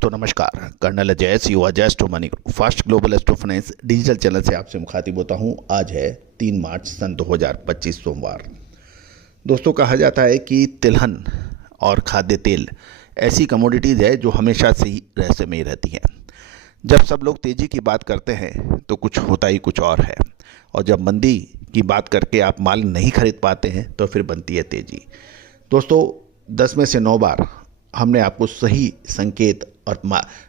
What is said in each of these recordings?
दोस्तों नमस्कार। Colonel Ajay U Ajay astro money group fast global astro finance digital channel से आपसे मुखातिब होता हूं। आज है 3 मार्च सन 2025 सोमवार। दोस्तों कहा जाता है कि तिलहन और खाद्य तेल ऐसी कमोडिटीज़ है जो हमेशा से ही रहस्यमयी रहती हैं। जब सब लोग तेज़ी की बात करते हैं तो कुछ होता ही कुछ और है, और जब मंदी की बात करके आप माल नहीं खरीद पाते हैं तो फिर बनती है तेज़ी। दोस्तों 10 में से 9 बार हमने आपको सही संकेत और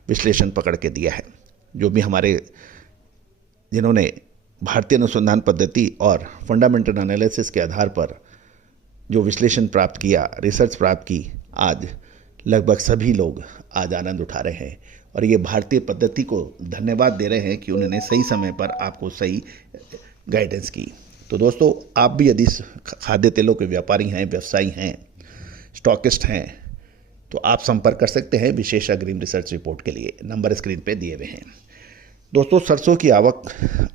विश्लेषण पकड़ के दिया है। जो भी हमारे जिन्होंने भारतीय अनुसंधान पद्धति और फंडामेंटल एनालिसिस के आधार पर जो विश्लेषण प्राप्त किया, रिसर्च प्राप्त की, आज लगभग सभी लोग आज आनंद उठा रहे हैं और ये भारतीय पद्धति को धन्यवाद दे रहे हैं कि उन्होंने सही समय पर आपको सही गाइडेंस की। तो दोस्तों आप भी यदि खाद्य तेलों के व्यापारी हैं, व्यवसायी हैं, स्टॉकिस्ट हैं, तो आप संपर्क कर सकते हैं विशेष अग्रिम रिसर्च रिपोर्ट के लिए। नंबर स्क्रीन पे दिए हुए हैं। दोस्तों सरसों की आवक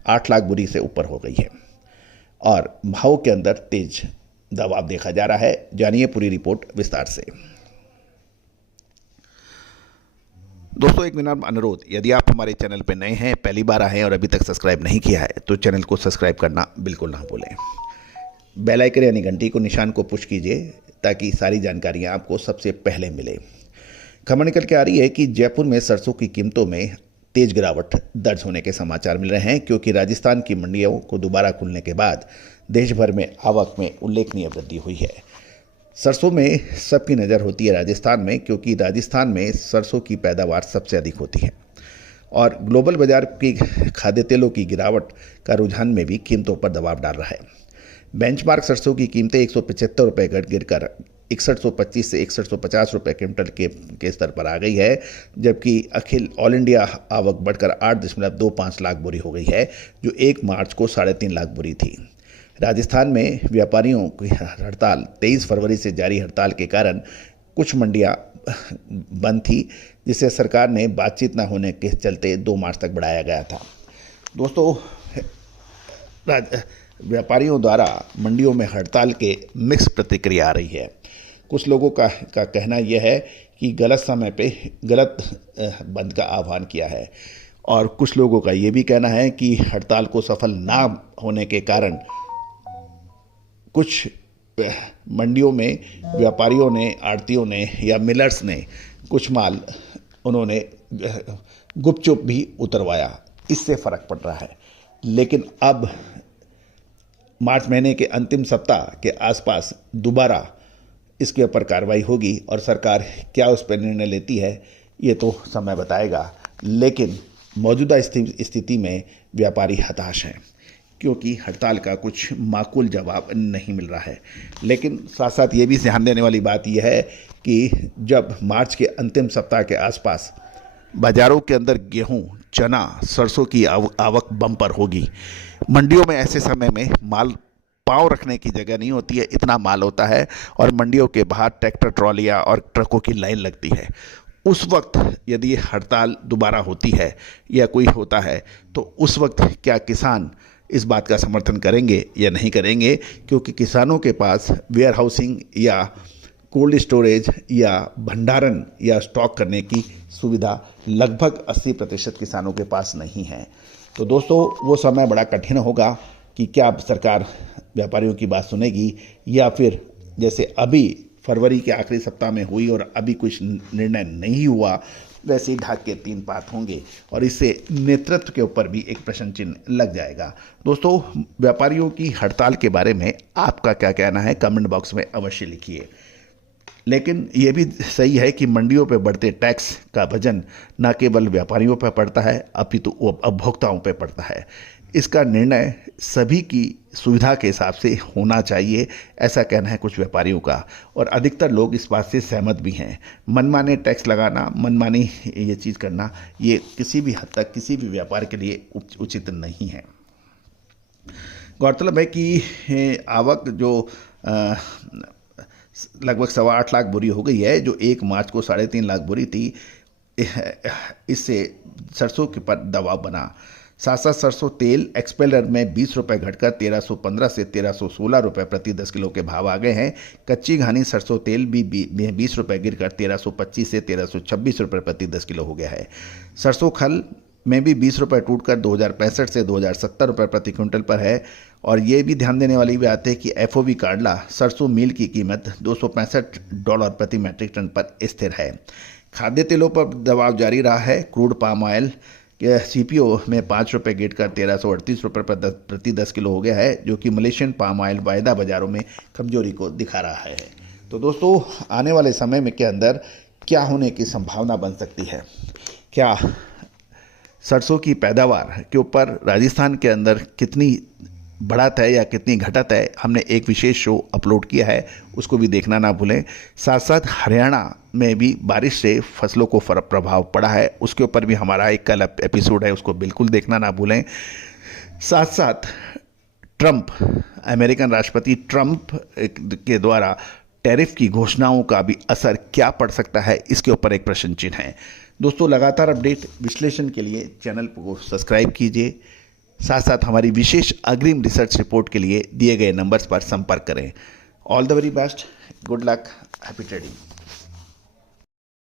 8 लाख बोरी से ऊपर हो गई है और भाव के अंदर तेज दबाव देखा जा रहा है। जानिए पूरी रिपोर्ट विस्तार से। दोस्तों एक विनम्र अनुरोध, यदि आप हमारे चैनल पर नए हैं, पहली बार आए हैं और अभी तक सब्सक्राइब नहीं किया है तो चैनल को सब्सक्राइब करना बिल्कुल ना भूलें। बेल आइकन यानी घंटी को निशान को पुश कीजिए ताकि सारी जानकारियां आपको सबसे पहले मिले। खबर निकल के आ रही है कि जयपुर में सरसों की कीमतों में तेज गिरावट दर्ज होने के समाचार मिल रहे हैं, क्योंकि राजस्थान की मंडियों को दोबारा खुलने के बाद देश भर में आवक में उल्लेखनीय वृद्धि हुई है। सरसों में सबकी नज़र होती है राजस्थान में, क्योंकि राजस्थान में सरसों की पैदावार सबसे अधिक होती है और ग्लोबल बाजार की खाद्य तेलों की गिरावट का रुझान में भी कीमतों पर दबाव डाल रहा है। बेंचमार्क सरसों की कीमतें 175 रुपये गिरकर 6125 से 6150 रुपये क्विंटल के स्तर पर आ गई है, जबकि अखिल ऑल इंडिया आवक बढ़कर 8.25 लाख बोरी हो गई है, जो 1 मार्च को 3.5 लाख बोरी थी। राजस्थान में व्यापारियों की हड़ताल 23 फरवरी से जारी हड़ताल के कारण कुछ मंडियां बंद थी, जिसे सरकार ने बातचीत न होने के चलते 2 मार्च तक बढ़ाया गया था। दोस्तों व्यापारियों द्वारा मंडियों में हड़ताल के मिक्स प्रतिक्रिया आ रही है। कुछ लोगों का कहना यह है कि गलत समय पे गलत बंद का आह्वान किया है, और कुछ लोगों का ये भी कहना है कि हड़ताल को सफल ना होने के कारण कुछ मंडियों में व्यापारियों ने, आड़तियों ने या मिलर्स ने कुछ माल उन्होंने गुपचुप भी उतरवाया। इससे फ़र्क पड़ रहा है। लेकिन अब मार्च महीने के अंतिम सप्ताह के आसपास दोबारा इसके ऊपर कार्रवाई होगी और सरकार क्या उस पर निर्णय लेती है ये तो समय बताएगा। लेकिन मौजूदा स्थिति में व्यापारी हताश हैं, क्योंकि हड़ताल का कुछ माकूल जवाब नहीं मिल रहा है। लेकिन साथ साथ ये भी ध्यान देने वाली बात यह है कि जब मार्च के अंतिम सप्ताह के आसपास बाज़ारों के अंदर गेहूं, चना, सरसों की आवक बम्पर होगी। मंडियों में ऐसे समय में माल पाँव रखने की जगह नहीं होती है, इतना माल होता है और मंडियों के बाहर ट्रैक्टर, ट्रॉलियाँ और ट्रकों की लाइन लगती है। उस वक्त यदि हड़ताल दोबारा होती है या कोई होता है तो उस वक्त क्या किसान इस बात का समर्थन करेंगे या नहीं करेंगे, क्योंकि किसानों के पास वेयर हाउसिंग या कोल्ड स्टोरेज या भंडारण या स्टॉक करने की सुविधा लगभग 80% किसानों के पास नहीं है। तो दोस्तों वो समय बड़ा कठिन होगा कि क्या सरकार व्यापारियों की बात सुनेगी या फिर जैसे अभी फरवरी के आखिरी सप्ताह में हुई और अभी कुछ निर्णय नहीं हुआ, वैसे ही ढाक के 3 पात होंगे और इससे नेतृत्व के ऊपर भी एक प्रश्न चिन्ह लग जाएगा। दोस्तों व्यापारियों की हड़ताल के बारे में आपका क्या कहना है, कमेंट बॉक्स में अवश्य लिखिए। लेकिन ये भी सही है कि मंडियों पर बढ़ते टैक्स का वजन न केवल व्यापारियों पर पड़ता है अपितु उपभोक्ताओं पर पड़ता है। इसका निर्णय सभी की सुविधा के हिसाब से होना चाहिए, ऐसा कहना है कुछ व्यापारियों का, और अधिकतर लोग इस बात से सहमत भी हैं। मनमाने टैक्स लगाना, मनमानी ये चीज़ करना, ये किसी भी हद तक किसी भी व्यापार के लिए उचित नहीं है। गौरतलब है कि आवक जो लगभग 8.25 लाख बोरी हो गई है, जो 1 मार्च को 3.5 लाख बोरी थी। इससे सरसों के पर दबाव बना। साथ साथ सरसों तेल एक्सपेलर में 20 रुपये घटकर 1315 से 1316 रुपये प्रति 10 किलो के भाव आ गए हैं। कच्ची घानी सरसों तेल भी 20 रुपये गिरकर 1325 से 1326 रुपये प्रति 10 किलो हो गया है। सरसों खल में भी 20 रुपये टूटकर 2065 से 2070 रुपये प्रति क्विंटल पर है। और ये भी ध्यान देने वाली बात है कि FOB कांडला सरसों मील की कीमत $265 प्रति मैट्रिक टन पर स्थिर है। खाद्य तेलों पर दबाव जारी रहा है। क्रूड पाम ऑयल के CPO में 5 रुपये गिरकर 1338 रुपये प्रति 10 किलो हो गया है, जो कि मलेशियन पाम ऑयल वायदा बाज़ारों में कमजोरी को दिखा रहा है। तो दोस्तों, आने वाले समय में के अंदर क्या होने की संभावना बन सकती है? क्या सरसों की पैदावार के ऊपर राजस्थान के अंदर कितनी बढ़त है या कितनी घटत है, हमने एक विशेष शो अपलोड किया है, उसको भी देखना ना भूलें। साथ साथ हरियाणा में भी बारिश से फसलों को प्रभाव पड़ा है, उसके ऊपर भी हमारा एक कल एपिसोड है, उसको बिल्कुल देखना ना भूलें। साथ साथ अमेरिकन राष्ट्रपति ट्रंप के द्वारा टैरिफ की घोषणाओं का भी असर क्या पड़ सकता है, इसके ऊपर एक प्रश्न चिन्ह है। दोस्तों, लगातार अपडेट विश्लेषण के लिए चैनल को सब्सक्राइब कीजिए। साथ साथ हमारी विशेष अग्रिम रिसर्च रिपोर्ट के लिए दिए गए नंबर्स पर संपर्क करें। All the very best, good luck, happy trading.